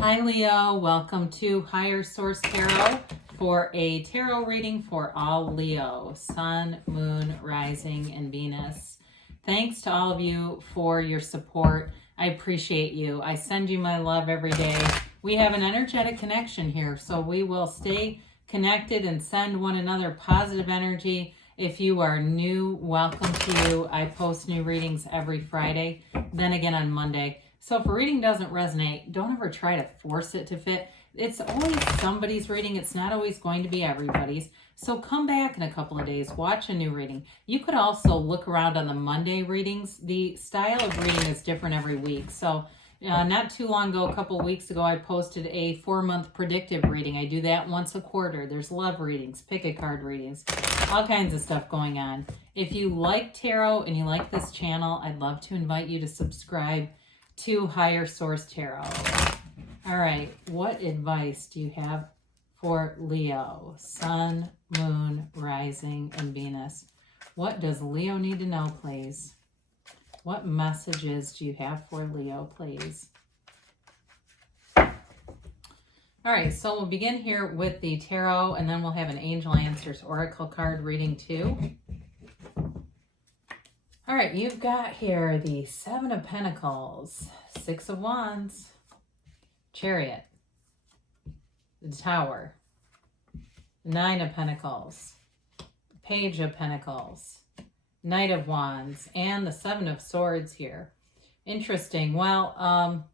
Hi Leo, welcome to Higher Source Tarot for a tarot reading for all Leo, Sun, Moon, Rising, and Venus. Thanks to all of you for your support. I appreciate you. I send you my love every day. We have an energetic connection here, so we will stay connected and send one another positive energy. If you are new, welcome to you. I post new readings every Friday, then again on Monday. So if a reading doesn't resonate, don't ever try to force it to fit. It's always somebody's reading. It's not always going to be everybody's. So come back in a couple of days, watch a new reading. You could also look around on the Monday readings. The style of reading is different every week. So not too long ago, a couple of weeks ago, I posted a 4-month predictive reading. I do that once a quarter. There's love readings, pick a card readings, all kinds of stuff going on. If you like tarot and you like this channel, I'd love to invite you to subscribe to Higher Source Tarot. All right, what advice do you have for Leo, Sun, Moon, Rising, and Venus? What does Leo need to know, please? What messages do you have for Leo, please? All right, so we'll begin here with the tarot, and then we'll have an Angel Answers Oracle card reading too. All right, you've got here the 7 of Pentacles, 6 of Wands, Chariot, the Tower, 9 of Pentacles, Page of Pentacles, Knight of Wands, and the 7 of Swords here. Interesting. Well,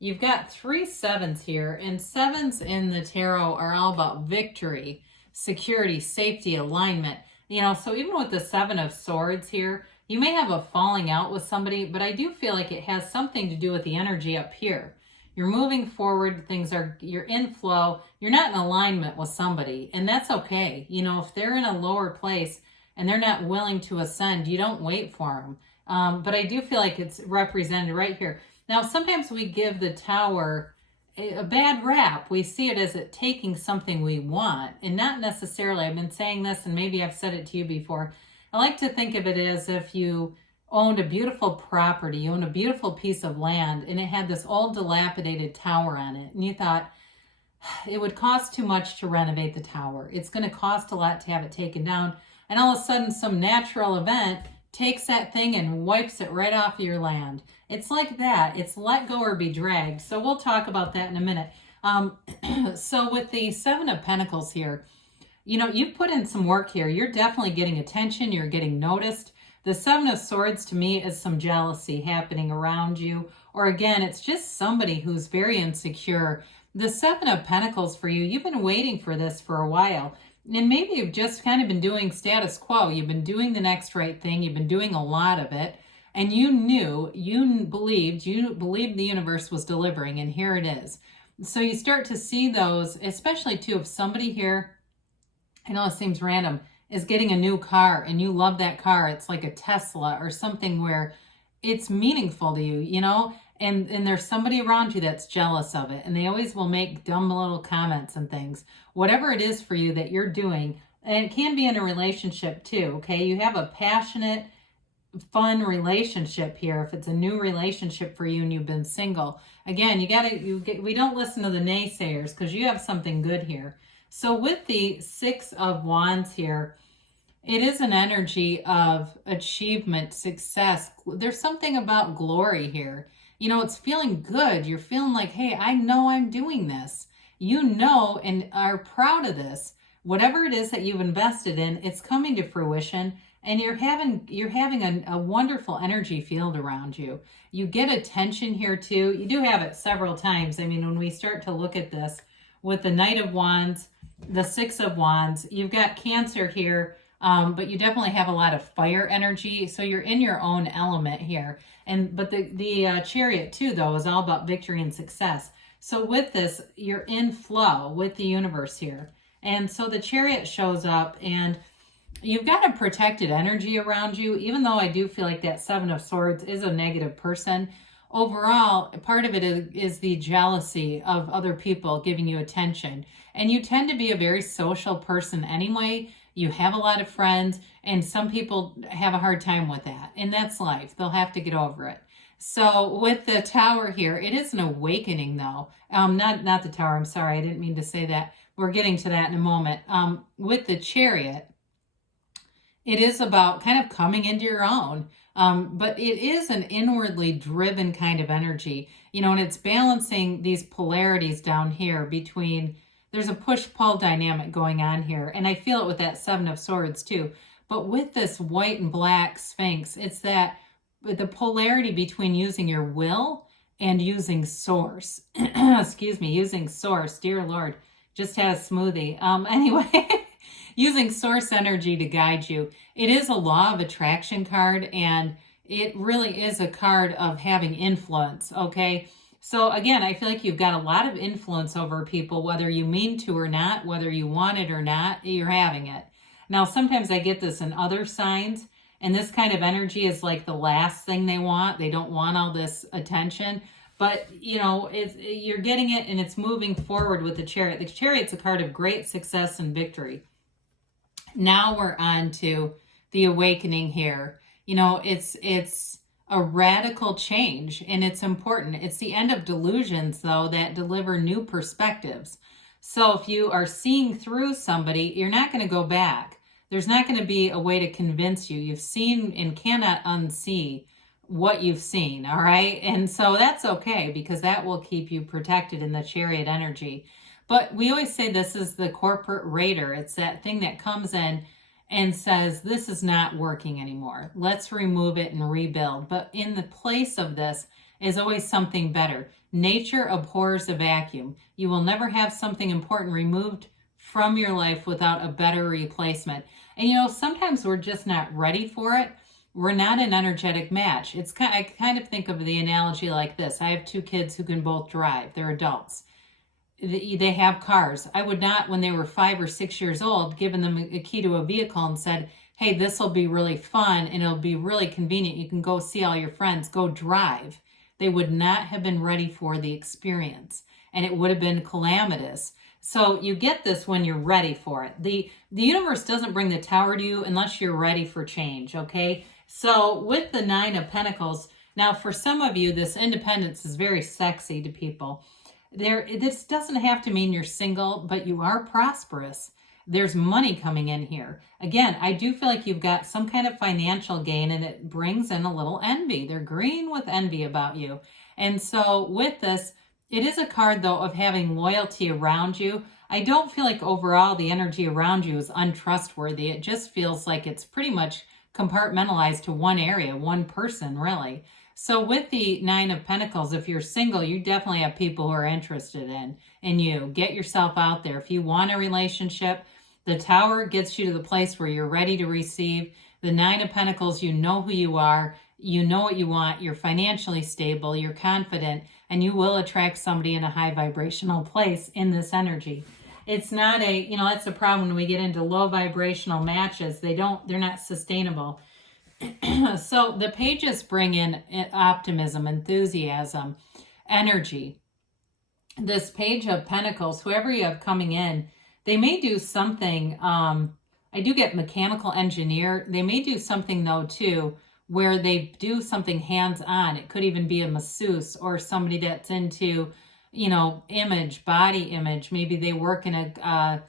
you've got 3 sevens here, and sevens in the tarot are all about victory, security, safety, alignment. You know, so even with the 7 of Swords here, you may have a falling out with somebody, but I do feel like it has something to do with the energy up here. You're moving forward, you're in flow, you're not in alignment with somebody, and that's okay. You know, if they're in a lower place and they're not willing to ascend, you don't wait for them. But I do feel like it's represented right here. Now, sometimes we give the Tower a bad rap. We see it as it taking something we want, and not necessarily. I've been saying this, and maybe I've said it to you before. I like to think of it as if you owned a beautiful property, you owned a beautiful piece of land, and it had this old dilapidated tower on it. And you thought, it would cost too much to renovate the tower. It's going to cost a lot to have it taken down. And all of a sudden, some natural event takes that thing and wipes it right off your land. It's like that. It's let go or be dragged. So we'll talk about that in a minute. So with the 7 of Pentacles here, you know, you've put in some work here. You're definitely getting attention. You're getting noticed. The 7 of Swords to me is some jealousy happening around you. Or again, it's just somebody who's very insecure. The 7 of Pentacles for you, you've been waiting for this for a while. And maybe you've just kind of been doing status quo. You've been doing the next right thing. You've been doing a lot of it. And you believed the universe was delivering. And here it is. So you start to see those, especially too, if somebody here, I know it seems random, is getting a new car and you love that car. It's like a Tesla or something where it's meaningful to you, you know, and there's somebody around you that's jealous of it. And they always will make dumb little comments and things. Whatever it is for you that you're doing, and it can be in a relationship too, okay? You have a passionate, fun relationship here. If it's a new relationship for you and you've been single, again, we don't listen to the naysayers because you have something good here. So with the 6 of Wands here, it is an energy of achievement, success. There's something about glory here. You know, it's feeling good. You're feeling like, hey, I know I'm doing this. You know, and are proud of this. Whatever it is that you've invested in, it's coming to fruition. And you're having a wonderful energy field around you. You get attention here too. You do have it several times. I mean, when we start to look at this with the Knight of Wands, the 6 of Wands, you've got Cancer here, but you definitely have a lot of fire energy. So you're in your own element here. But the Chariot too, though, is all about victory and success. So with this, you're in flow with the universe here. And so the Chariot shows up and you've got a protected energy around you, even though I do feel like that 7 of Swords is a negative person. Overall, part of it is the jealousy of other people giving you attention. And you tend to be a very social person anyway. You have a lot of friends, and some people have a hard time with that. And that's life. They'll have to get over it. So with the Tower here, it is an awakening though. Not the Tower, I'm sorry, I didn't mean to say that. We're getting to that in a moment. With the Chariot, it is about kind of coming into your own. But it is an inwardly driven kind of energy, and it's balancing these polarities down here between, there's a push-pull dynamic going on here. And I feel it with that Seven of Swords too. But with this white and black Sphinx, it's that the polarity between using your will and using source. Excuse me, using source. Dear Lord, just had a smoothie. Anyway, using source energy to guide you. It is a law of attraction card, and it really is a card of having influence, okay? So again, I feel like you've got a lot of influence over people, whether you mean to or not, whether you want it or not, you're having it. Now, sometimes I get this in other signs, and this kind of energy is like the last thing they want. They don't want all this attention. But, you're getting it, and it's moving forward with the Chariot. The Chariot's a card of great success and victory. Now we're on to the awakening here. It's a radical change, and it's important. It's the end of delusions, though, that deliver new perspectives. So if you are seeing through somebody, you're not going to go back. There's not going to be a way to convince you. You've seen and cannot unsee what you've seen, all right? And so that's okay, because that will keep you protected in the Chariot energy. But we always say this is the corporate raider. It's that thing that comes in and says, this is not working anymore. Let's remove it and rebuild. But in the place of this is always something better. Nature abhors a vacuum. You will never have something important removed from your life without a better replacement. And sometimes we're just not ready for it. We're not an energetic match. I kind of think of the analogy like this. I have two kids who can both drive. They're adults. They have cars. I would not, when they were 5 or 6 years old, given them a key to a vehicle and said, hey, this will be really fun and it'll be really convenient. You can go see all your friends, go drive. They would not have been ready for the experience, and it would have been calamitous. So you get this when you're ready for it. The universe doesn't bring the Tower to you unless you're ready for change, okay? So with the Nine of Pentacles, now for some of you, this independence is very sexy to people. This doesn't have to mean you're single, but you are prosperous. There's money coming in here. Again, I do feel like you've got some kind of financial gain, and it brings in a little envy. They're green with envy about you. And so with this, it is a card, though, of having loyalty around you. I don't feel like overall the energy around you is untrustworthy. It just feels like it's pretty much compartmentalized to one area, one person, really. So with the Nine of Pentacles, if you're single, you definitely have people who are interested in you. Get yourself out there. If you want a relationship, the Tower gets you to the place where you're ready to receive. The Nine of Pentacles, you know who you are. You know what you want. You're financially stable. You're confident. And you will attract somebody in a high vibrational place in this energy. It's not that's the problem when we get into low vibrational matches. They're not sustainable. So the pages bring in optimism, enthusiasm, energy. This Page of Pentacles, whoever you have coming in, they may do something. I do get mechanical engineer. They may do something, though, too, where they do something hands-on. It could even be a masseuse or somebody that's into, body image. Maybe they work in a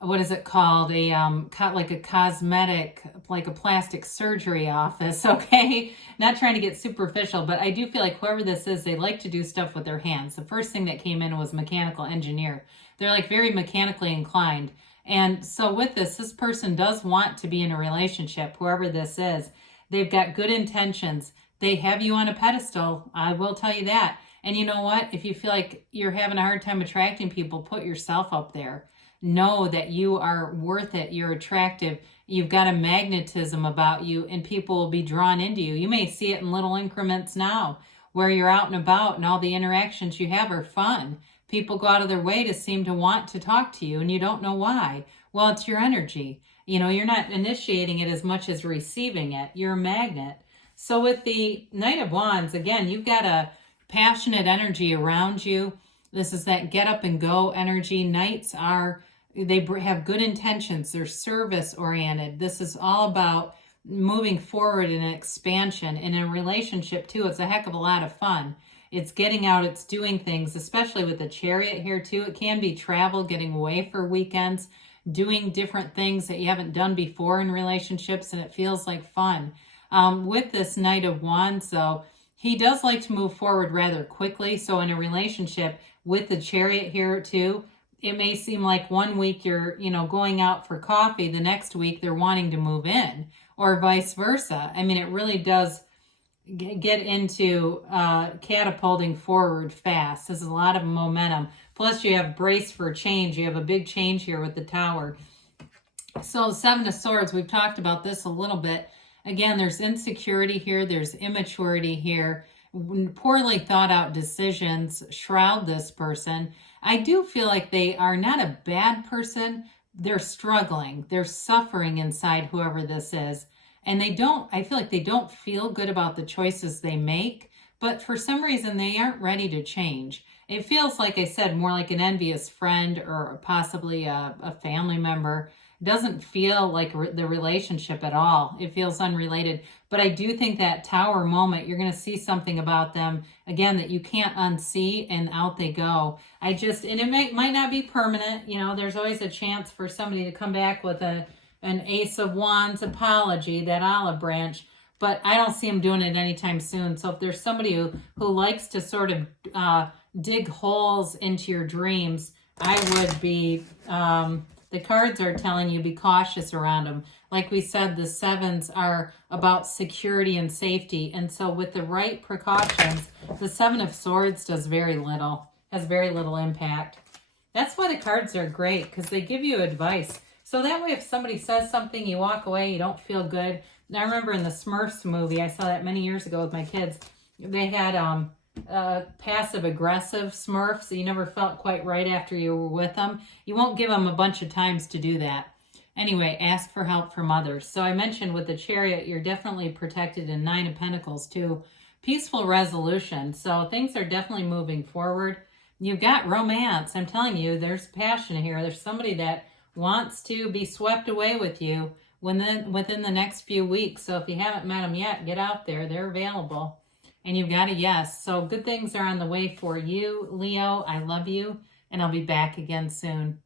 what is it called? Like a cosmetic, like a plastic surgery office, okay? Not trying to get superficial, but I do feel like whoever this is, they like to do stuff with their hands. The first thing that came in was mechanical engineer. They're like very mechanically inclined. And so with this person does want to be in a relationship, whoever this is. They've got good intentions. They have you on a pedestal. I will tell you that. And you know what? If you feel like you're having a hard time attracting people, put yourself up there. Know that you are worth it. You're attractive. You've got a magnetism about you, and people will be drawn into you. You may see it in little increments now where you're out and about and all the interactions you have are fun. People go out of their way to seem to want to talk to you, and you don't know why. Well, it's your energy. You're not initiating it as much as receiving it. You're a magnet. So with the Knight of Wands, again, you've got a passionate energy around you. This is that get up and go energy. Knights they have good intentions. They're service oriented. This is all about moving forward in an expansion. In a relationship too, it's a heck of a lot of fun. It's getting out, it's doing things, especially with the Chariot here too. It can be travel, getting away for weekends, doing different things that you haven't done before in relationships, and it feels like fun. With this Knight of Wands, though, he does like to move forward rather quickly. So in a relationship with the Chariot here too, it may seem like one week you're, going out for coffee, the next week they're wanting to move in, or vice versa. I mean, it really does get into catapulting forward fast. There's a lot of momentum. Plus, you have brace for change. You have a big change here with the Tower. So, Seven of Swords, we've talked about this a little bit. Again, there's insecurity here. There's immaturity here. Poorly thought out decisions shroud this person. I do feel like they are not a bad person. They're struggling. They're suffering inside, whoever this is. And I feel like they don't feel good about the choices they make, but for some reason they aren't ready to change. It feels, like I said, more like an envious friend or possibly a family member. It doesn't feel like the relationship at all. It feels unrelated. But I do think that Tower moment, you're going to see something about them, again, that you can't unsee, and out they go. And it might not be permanent. There's always a chance for somebody to come back with an Ace of Wands apology, that olive branch, but I don't see him doing it anytime soon. So if there's somebody who likes to sort of dig holes into your dreams, I would be, the cards are telling you be cautious around them. Like we said, the sevens are about security and safety. And so with the right precautions, the Seven of Swords has very little impact. That's why the cards are great, because they give you advice. So that way, if somebody says something, you walk away, you don't feel good. And I remember in the Smurfs movie, I saw that many years ago with my kids, they had passive-aggressive Smurfs, so you never felt quite right after you were with them. You won't give them a bunch of times to do that. Anyway, ask for help from others. So I mentioned with the Chariot, you're definitely protected in Nine of Pentacles too. Peaceful resolution. So things are definitely moving forward. You've got romance. I'm telling you, there's passion here. There's somebody that wants to be swept away with you within the next few weeks. So if you haven't met them yet, get out there. They're available. And you've got a yes. So good things are on the way for you, Leo. I love you, and I'll be back again soon.